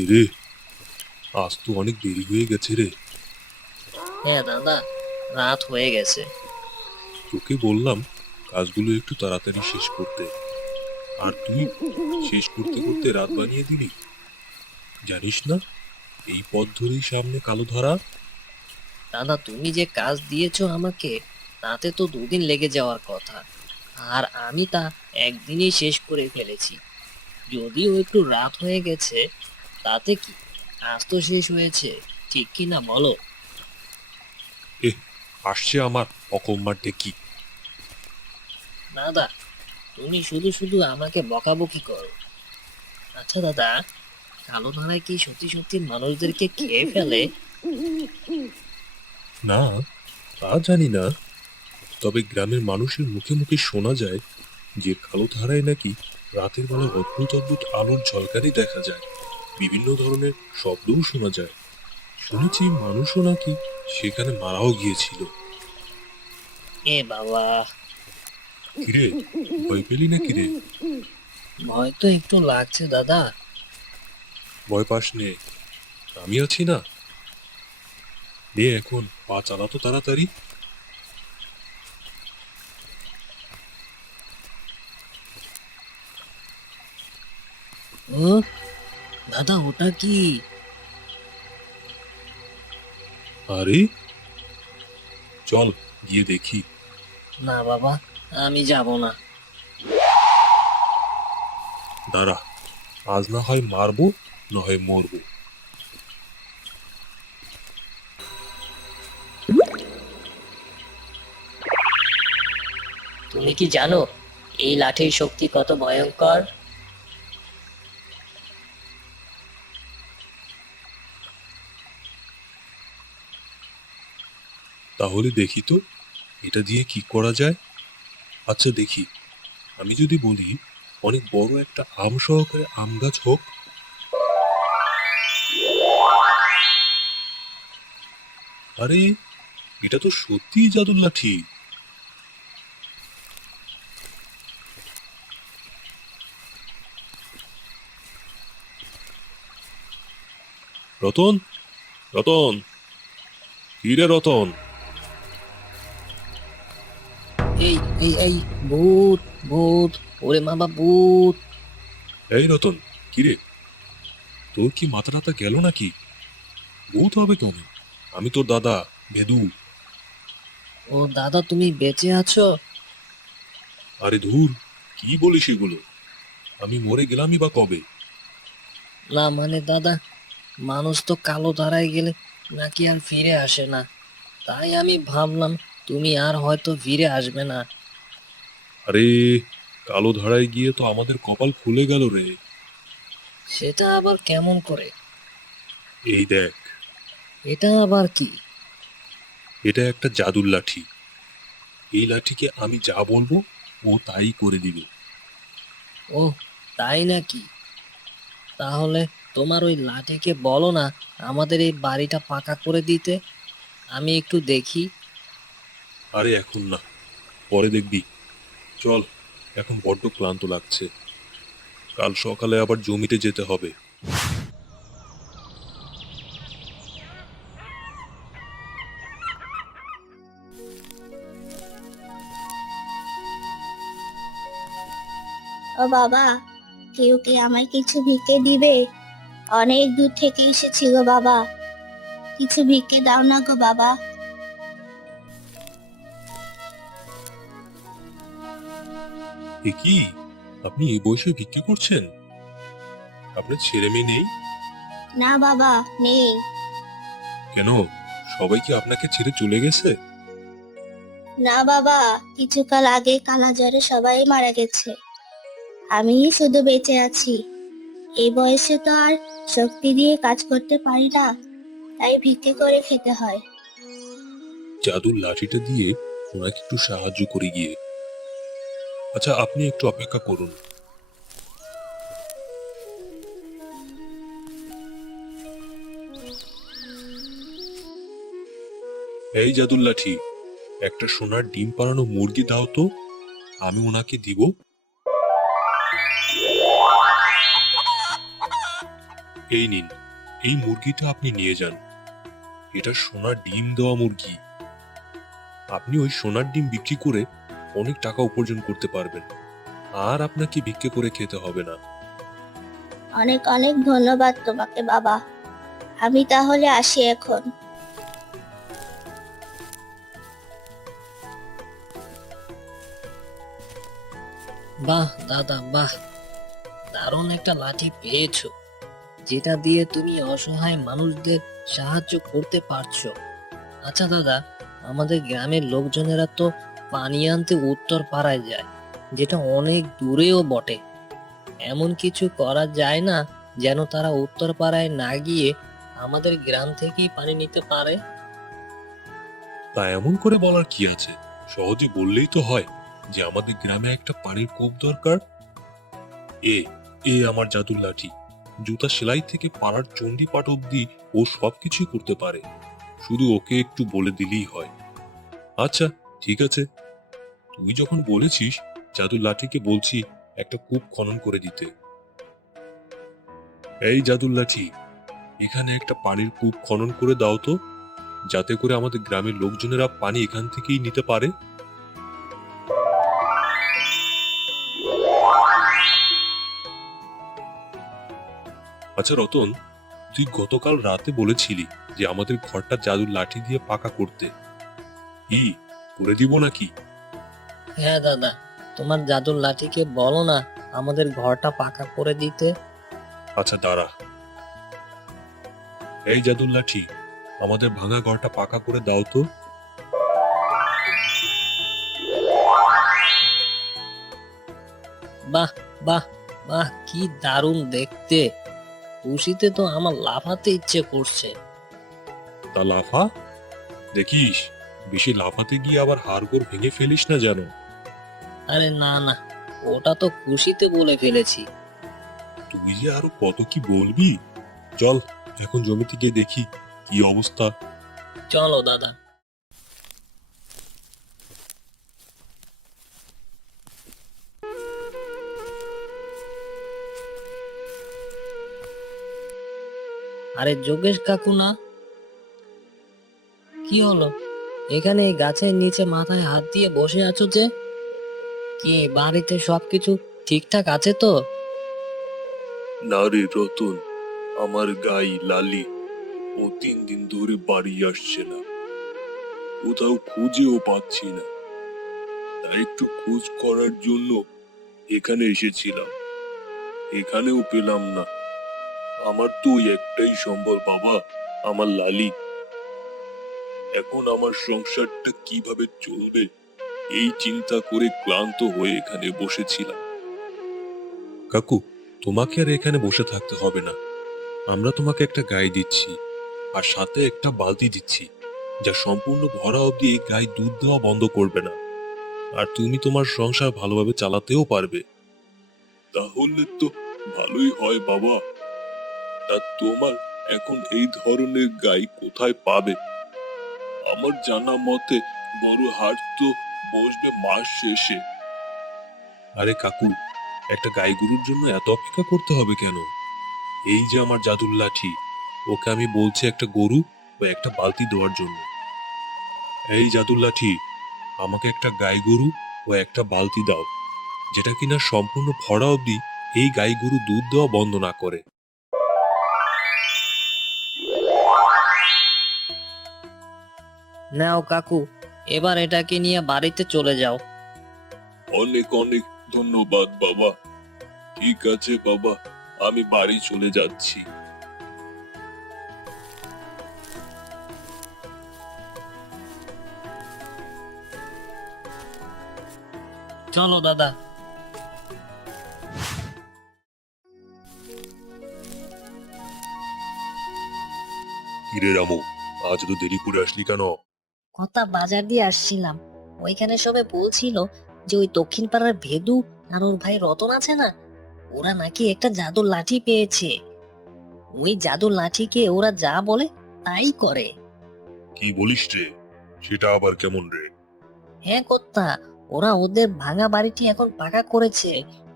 এরে, আজ তো অনেক দেরি হয়ে গেছে রে। হ্যাঁ দাদা, রাত হয়ে গেছে। তোকে বললাম কাজগুলো একটু তাড়াতাড়ি শেষ করতে, আর তুই শেষ করতে করতে রাত বানিয়ে দিলি। জানিস না এই পথ ধরেই সামনে কালো ধরা। দাদা, তুমি যে কাজ দিয়েছো আমাকে, তাতে তো 2 দিন লেগে যাওয়ার কথা, আর আমি তা একদিনেই শেষ করে ফেলেছি। যদিও একটু রাত হয়ে গেছে, তাতে কি, আজ তো শেষ হয়েছে, ঠিক কি না বলো? এহ, আসছে আমার অকম্মার ডেকি। দাদা, তুমি শুধু শুধু আমাকে বকাবকি করো। আচ্ছা দাদা, কালো ধারায় কি সত্যি সত্যি মানুষদেরকে খেয়ে ফেলে? না, তা জানি না, তবে গ্রামের মানুষের মুখে মুখে শোনা যায় যে কালো ধারায় নাকি রাতের বেলা অদ্ভুত অদ্ভুত আলোর ঝলকানি দেখা যায়, বিভিন্ন ধরনের শব্দও শোনা যায়। শুনেছি মানুষও নাকি সেখানে মারাও গিয়েছিল। এ বাবা! কিরে, ভয় পেলি না কিরে? ভয় তো একটু লাগছে দাদা। ভয় পাস নে, আমি আছি না। নে এখন পা চালাতো তাড়াতাড়ি। ও দাদা, ওটা কি? আরে, চল গিয়ে দেখি। না বাবা, আমি যাব না। দাঁড়া, আজ না হয় মারবো, না হয় মরবো। তুমি কি জানো এই লাঠির শক্তি কত ভয়ঙ্কর? তাহলে দেখি তো এটা দিয়ে কি করা যায়। আচ্ছা দেখি, আমি যদি বলি অনেক বড় একটা আম সহকারে আম গাছ হোক। আরে, এটা তো সত্যিই জাদুর লাঠি। রতন, রতন, কি রে রতন? এই এই ভূত! ভূত! ওরে বাবা, ভূত! এই রতন, কি রে, তোর কি মাথা টাথা গেল নাকি? ভূত হবে তুমি, আমি তোর দাদা ভেদু। ও দাদা, তুমি বেঁচে আছো? আরে ধুর, কি বলিস এগুলো? আমি মরে গেলামই বা কবে? না মানে দাদা, মানুষ তো কালো ধারায় গেলে নাকি আর ফিরে আসে না, তাই আমি ভাবলাম তুমি আর হয়তো ফিরে আসবে না। আরে, কালো ধারায় গিয়ে তো আমাদের কপাল খুলে গেল রে। সেটা আবার কেমন করে? এই দেখ, এটা আবার কি? এটা একটা জাদুর লাঠি। এই লাঠিকে আমি যা বলবো ও তাই করে দিবে। ও, তাই নাকি? তাহলে তোমার ওই লাঠিকে বলো না আমাদের এই বাড়িটা পাকা করে দিতে, আমি একটু দেখি। আরে এখন না, পরে দেখবি। চল, এখন বড্ড ক্লান্ত লাগছে, কাল সকালে আবার জমিতে যেতে হবে। ও বাবা, কেউ কি আমায় কিছু ভিক্ষে দিবে? অনেক দূর থেকে এসেছি গো বাবা, কিছু ভিক্ষে দাও না গো বাবা। এ কি, আপনি এই বয়সে ভিক্ষা করছেন? আপনার ছেলে মেয়ে নেই? না বাবা, নেই। কেন, সবাই কি আপনাকে ছেড়ে চলে গেছে? না বাবা, কিছুকাল আগে কালা জ্বরে সবাই মারা গেছে, আমিই শুধু বেঁচে আছি। এই বয়সে তো আর শক্তি দিয়ে কাজ করতে পারি না, তাই ভিক্ষে করে খেতে হয়। জাদুর লাঠিটা দিয়ে ওনাকে একটু সাহায্য করে গিয়ে। আচ্ছা, আপনি একটু অপেক্ষা করুন। এই জাদুর লাঠি, একটা সোনার ডিম পাড়ানো মুরগি দাও তো, আমি ওনাকে দিব। এই নিন, এই মুরগিটা আপনি নিয়ে যান। এটা সোনার ডিম দেওয়া মুরগি। আপনি ওই সোনার ডিম বিক্রি করে অনেক টাকা উপার্জন করতে পারবেন, আর আপনাকে ভিক্ষে করে খেতে হবে না। অনেক অনেক ধন্যবাদ তোমাকে বাবা। আমি তাহলে আসি এখন। বাহ দাদা বাহ, দারুণ একটা লাঠি পেয়েছো, যেটা দিয়ে তুমি অসহায় মানুষদের সাহায্য করতে পারছো। আচ্ছা দাদা, আমাদের গ্রামের লোকজনেরা তো পানি আনতে উত্তর পাড়ায় যায়, যেটা অনেক দূরেও বটে। এমন কিছু করা যায় না যেন তারা উত্তর পাড়ায় না গিয়ে আমাদের গ্রাম থেকেই পানি নিতে পারে? তা এমন করে বলার কি আছে? সহজে বললেই তো হয় যে আমাদের গ্রামে একটা পানির কূপ দরকার। এ এ আমার জাদুর লাঠি। জুতা সেলাই থেকে পাড়ার চণ্ডীপাঠ অব্দি ও সবকিছুই করতে পারে, শুধু ওকে একটু বলে দিলেই হয়। আচ্ছা, ঠিক আছে, তুই যখন বলেছিস, জাদুর লাঠিকে বলছি একটা কূপ খনন করে দিতে। এই জাদুর লাঠি, এখানে একটা পানির কূপ খনন করে দাও তো, যাতে করে আমাদের গ্রামের লোকজনেরা পানি এখান থেকেই নিতে পারে। আচ্ছা রতন, তুই গতকাল রাতে বলেছিলি যে আমাদের ঘরটা জাদুর লাঠি দিয়ে পাকা করতে। কি করে দিব নাকি? হ্যাঁ দাদা, তোমার জাদুর লাঠিকে বলো না আমাদের ঘরটা পাকা করে দিতে। আচ্ছা দাঁড়া। এই জাদুর লাঠি, আমাদের ভাঙা ঘরটা পাকা করে দাও তো। বাহ বাহ বাহ, কি দারুণ দেখতে! খুশিতে তো আমার লাফাতে ইচ্ছে করছে। তা লাফা, দেখিস বেশি লাফাতে গিয়ে আবার হাড়গোড় ভেঙে ফেলিস না যেন। আরে না না, ওটা তো খুশিতে বলে ফেলেছি। তুই যে আরো কত কি বলবি। চল, এখন জমিতে গিয়ে দেখি কি অবস্থা। চলো দাদা। আরে যোগেশ কাকু না? কি হলো, এখানে এই গাছের নিচে মাথায় হাত দিয়ে বসে আছো যে? কি বাড়িতে সবকিছু ঠিকঠাক আছে তো? না রে রতন, আমার গাই লালি ও 3 দিন ধরে বাড়ি আসছে না। কোথাও খুঁজেও পাচ্ছি না, তাই একটু খোঁজ করার জন্য এখানে এসেছিলাম। এখানেও পেলাম না। আমার তো ওই একটাই সম্বল বাবা, আমার লালি। এখন আমার সংসারটা কিভাবে চলবে এই চিন্তা করে ক্লান্ত হয়ে এখানে বসেছিলাম। কাকু, তোমাকে আর এখানে বসে থাকতে হবে না। আমরা তোমাকে একটা গাই দিচ্ছি, আর সাথে একটা বালতি দিচ্ছি, যা সম্পূর্ণ ভরা অবধি এই গাই দুধ দেওয়া বন্ধ করবে না। আর তুমি তোমার সংসার ভালোভাবে চালাতেও পারবে। তাহলে তো ভালোই হয় বাবা। তা তোমার এখন এই ধরনের গাই কোথায় পাবে? আমার জানা মতে বড় হাট তো বসবে মাস শেষে। আরে কাকু, একটা গাই গরুর জন্য এত অপেক্ষা করতে হবে কেন? এই যে আমার জাদুর লাঠি, ওকে আমি বলছি একটা গরু বা একটা বালতি দেওয়ার জন্য। এই জাদুর লাঠি, আমাকে একটা গাই গরু ও একটা বালতি দাও, যেটা কিনা সম্পূর্ণ ভরা অবধি এই গাই গরু দুধ দেওয়া বন্ধ না করে। নাও কাকু, এবার এটাকে নিয়ে বাড়িতে চলে যাও। অনেক অনেক ধন্যবাদ বাবা। ঠিক আছে বাবা, আমি বাড়ি চলে যাচ্ছি। চলো দাদা। কিরে রামু, আজ তো দেরি করে আসলি কেন? কথা বাজার দিয়ে আসছিলাম, ওইখানে সবে বলছিল যে ওই দক্ষিণ পাড়ার ভেদু আর ওর ভাই রতন আছে না, ওরা নাকি একটা জাদুর লাঠি পেয়েছে। ওই জাদুর লাঠিকে ওরা যা বলে তাই করে। কি বলিস রে? সেটা আবার কেমন রে? হ্যাঁ কর্তা, ওরা ওদের ভাঙা বাড়িটি এখন পাকা করেছে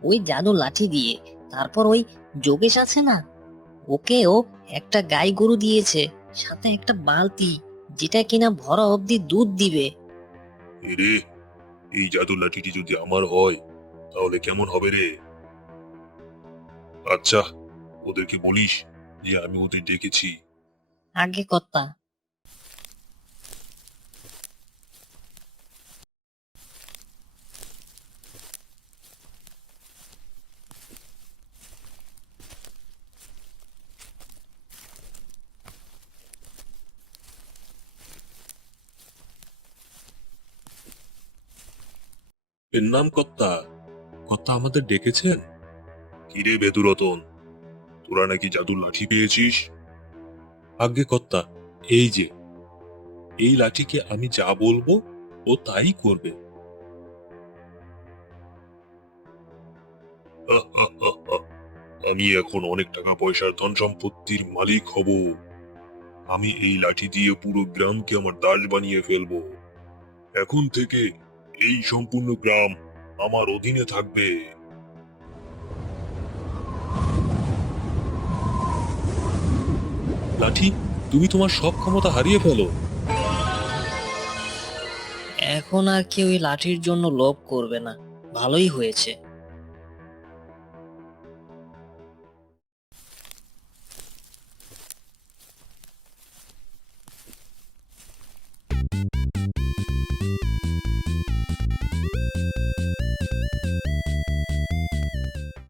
ওই জাদুর লাঠি দিয়ে। তারপর ওই যোগেশ আছে না, ওকেও একটা গাই গরু দিয়েছে, সাথে একটা বালতি, যেটা কিনা ভরা অবধি দুধ দিবে। এরে, এই জাদু লাঠিটি যদি আমার হয় তাহলে কেমন হবে রে? আচ্ছা, ওদেরকে বলিস যে আমি ওদের ডেকেছি। আগে কর্তা। এর নাম কর্তা। কর্তা আমাদের ডেকেছেন? কিরে বেদুরতন, তোরা নাকি জাদুর লাঠি পেয়েছিস? আজ্ঞে কর্তা, এই যে, এই লাঠিকে আমি যা বলবো ও তাই করবে। আমি এখন অনেক টাকা পয়সার ধন সম্পত্তির মালিক হব। আমি এই লাঠি দিয়ে পুরো গ্রামকে আমার দাস বানিয়ে ফেলবো। এখন থেকে এই সম্পূর্ণ গ্রাম আমার অধীনে থাকবে। লাঠি, তুমি তোমার সব ক্ষমতা হারিয়ে ফেলো। এখন আর কেউ এই লাঠির জন্য লোভ করবে না, ভালোই হয়েছে।